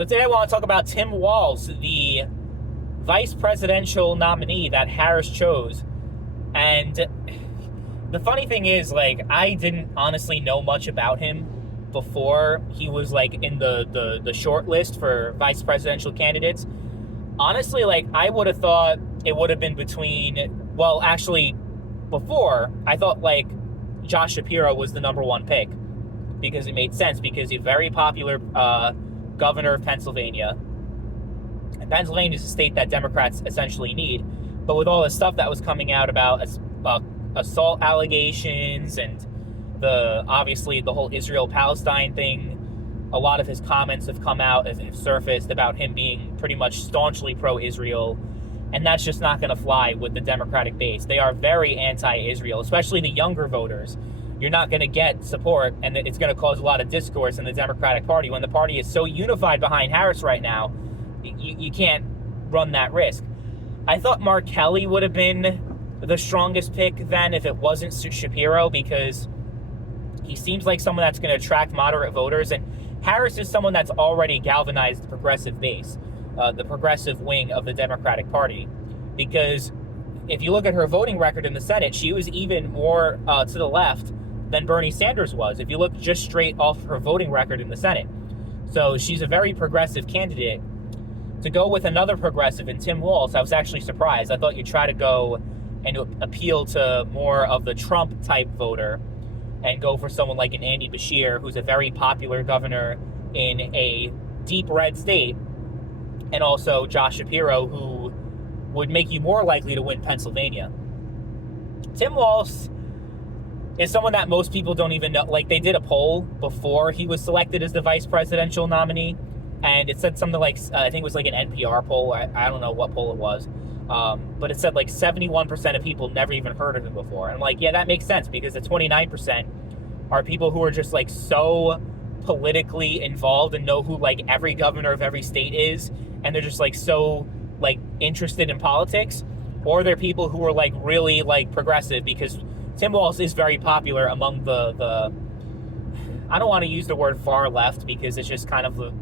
So today I want to talk about Tim Walz, the vice presidential nominee that Harris chose. And the funny thing is, I didn't honestly know much about him before he was, in the short list for vice presidential candidates. Honestly, I would have thought it would have been between, well, actually, before, I thought, Josh Shapiro was the number one pick because it made sense, because he's a very popular governor of Pennsylvania. And Pennsylvania is a state that Democrats essentially need. But with all the stuff that was coming out about assault allegations and obviously the whole Israel-Palestine thing, a lot of his comments have come out, have surfaced about him being pretty much staunchly pro-Israel. And that's just not going to fly with the Democratic base. They are very anti-Israel, especially the younger voters. You're not going to get support, and it's going to cause a lot of discourse in the Democratic Party. When the party is so unified behind Harris right now, you can't run that risk. I thought Mark Kelly would have been the strongest pick then if it wasn't Shapiro, because he seems like someone that's going to attract moderate voters, and Harris is someone that's already galvanized the progressive base, the progressive wing of the Democratic Party, because if you look at her voting record in the Senate, she was even more to the left than Bernie Sanders was, if you look just straight off her voting record in the Senate. So she's a very progressive candidate. To go with another progressive in Tim Walz, I was actually surprised. I thought you'd try to go and appeal to more of the Trump-type voter and go for someone like an Andy Beshear, who's a very popular governor in a deep red state, and also Josh Shapiro, who would make you more likely to win Pennsylvania. Tim Walz is someone that most people don't even know. They did a poll before he was selected as the vice presidential nominee, and it said something like, I think it was an NPR poll. I don't know what poll it was. But it said 71% of people never even heard of him before. And yeah, that makes sense, because the 29% are people who are just so politically involved and know who every governor of every state is. And they're just so interested in politics, or they're people who are really progressive, because Tim Walz is very popular among the I don't want to use the word far left, because it's just kind of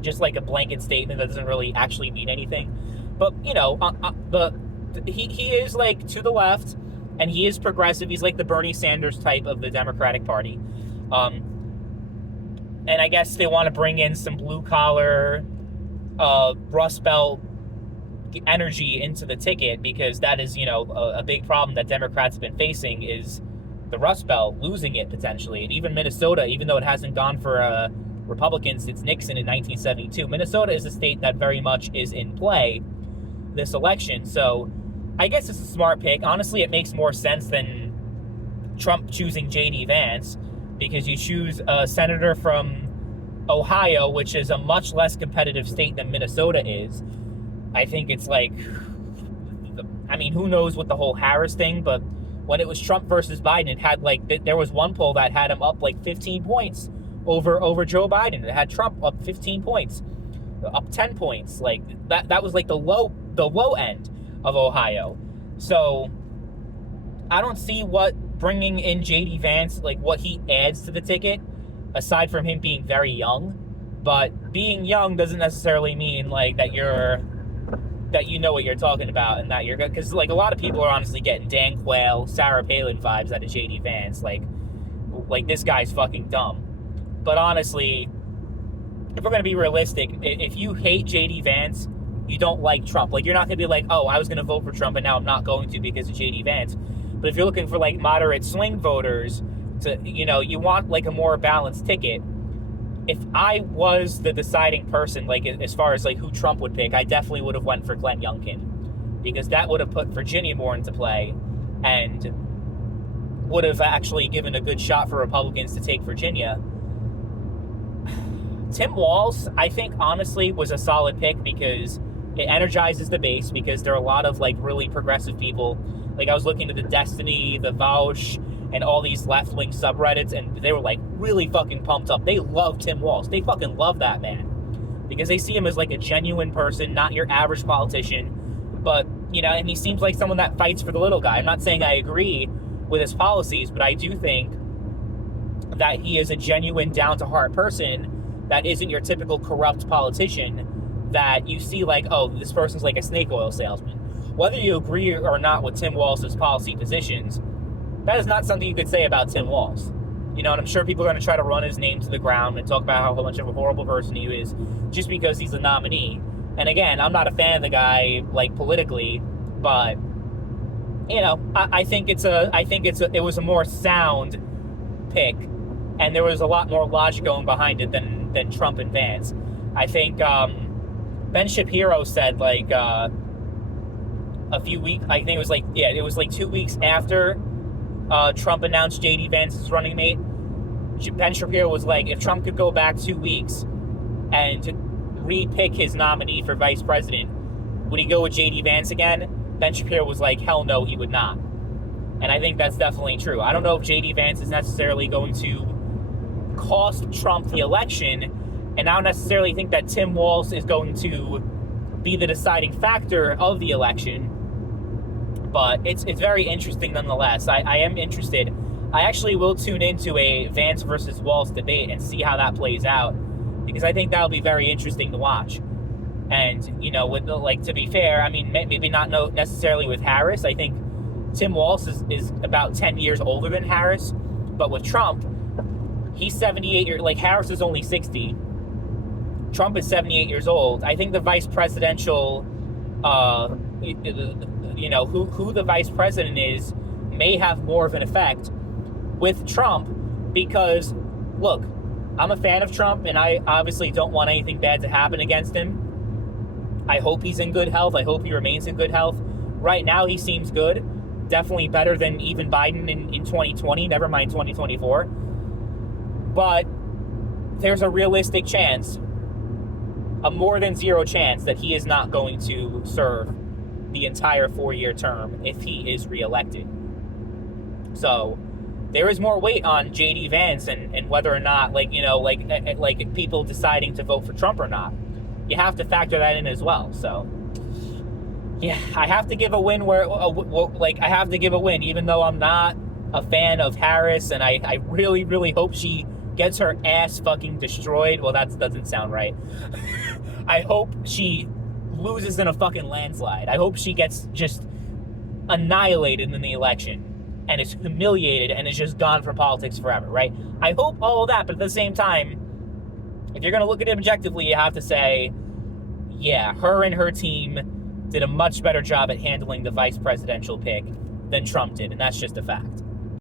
just a blanket statement that doesn't really actually mean anything. But, he is to the left, and he is progressive. He's the Bernie Sanders type of the Democratic Party. And I guess they want to bring in some blue collar, Rust Belt energy into the ticket, because that is, a big problem that Democrats have been facing, is the Rust Belt, losing it potentially. And even Minnesota, even though it hasn't gone for Republicans since Nixon in 1972, Minnesota is a state that very much is in play this election. So I guess it's a smart pick. Honestly, it makes more sense than Trump choosing J.D. Vance, because you choose a senator from Ohio, which is a much less competitive state than Minnesota is. I think it's who knows with the whole Harris thing, but when it was Trump versus Biden, it had there was one poll that had him up 15 points over Joe Biden. It had Trump up 15 points, up 10 points. That was the low end of Ohio. So I don't see what bringing in J.D. Vance, what he adds to the ticket, aside from him being very young. But being young doesn't necessarily mean that you know what you're talking about, and that you're good, because a lot of people are honestly getting Dan Quayle, Sarah Palin vibes out of J.D. Vance. This guy's fucking dumb. But honestly, if we're going to be realistic, if you hate J.D. Vance, you don't like Trump. You're not going to be oh, I was going to vote for Trump and now I'm not going to because of J.D. Vance. But if you're looking for moderate swing voters, you want a more balanced ticket. If I was the deciding person, as far as who Trump would pick, I definitely would have went for Glenn Youngkin, because that would have put Virginia more into play and would have actually given a good shot for Republicans to take Virginia. Tim Walz, I think, honestly, was a solid pick, because it energizes the base, because there are a lot of really progressive people. I was looking at the Destiny, the Vaush, and all these left-wing subreddits, and they were really fucking pumped up. They love Tim Walz. They fucking love that man, because they see him as a genuine person, not your average politician. But, and he seems like someone that fights for the little guy. I'm not saying I agree with his policies, but I do think that he is a genuine, down-to-heart person that isn't your typical corrupt politician that you see like, oh, this person's like a snake oil salesman. Whether you agree or not with Tim Walz's policy positions, that is not something you could say about Tim Walz. You know, and I'm sure people are going to try to run his name to the ground and talk about how much of a horrible person he is just because he's a nominee. And again, I'm not a fan of the guy, like, politically, but, you know, I think it was a more sound pick, and there was a lot more logic going behind it than Trump and Vance. I think Ben Shapiro said, like, a few weeks, I think it was like 2 weeks after Trump announced J.D. Vance's running mate. Ben Shapiro was like, if Trump could go back 2 weeks and re-pick his nominee for vice president, would he go with J.D. Vance again? Ben Shapiro was like, hell no, he would not. And I think that's definitely true. I don't know if J.D. Vance is necessarily going to cost Trump the election, and I don't necessarily think that Tim Walz is going to be the deciding factor of the election, but it's very interesting nonetheless. I am interested. I actually will tune into a Vance versus Walz debate and see how that plays out, because I think that'll be very interesting to watch. And, you know, with to be fair, I mean, maybe not necessarily with Harris. I think Tim Walz is about 10 years older than Harris, but with Trump, he's 78 years, like Harris is only 60. Trump is 78 years old. I think the vice presidential, you know, who the vice president is may have more of an effect with Trump, because, look, I'm a fan of Trump, and I obviously don't want anything bad to happen against him. I hope he's in good health. I hope he remains in good health. Right now, he seems good. Definitely better than even Biden in 2020, never mind 2024. But there's a realistic chance, a more than zero chance, that he is not going to serve the entire 4-year term if he is reelected. So there is more weight on J.D. Vance and whether or not, like people deciding to vote for Trump or not. You have to factor that in as well. So, yeah, I have to give a win I have to give a win, even though I'm not a fan of Harris, and I really, really hope she gets her ass fucking destroyed. Well, that doesn't sound right. I hope she loses in a fucking landslide. I hope she gets just annihilated in the election and is humiliated and is just gone from politics forever, right? I hope all of that, but at the same time, if you're going to look at it objectively, you have to say, yeah, her and her team did a much better job at handling the vice presidential pick than Trump did, and that's just a fact.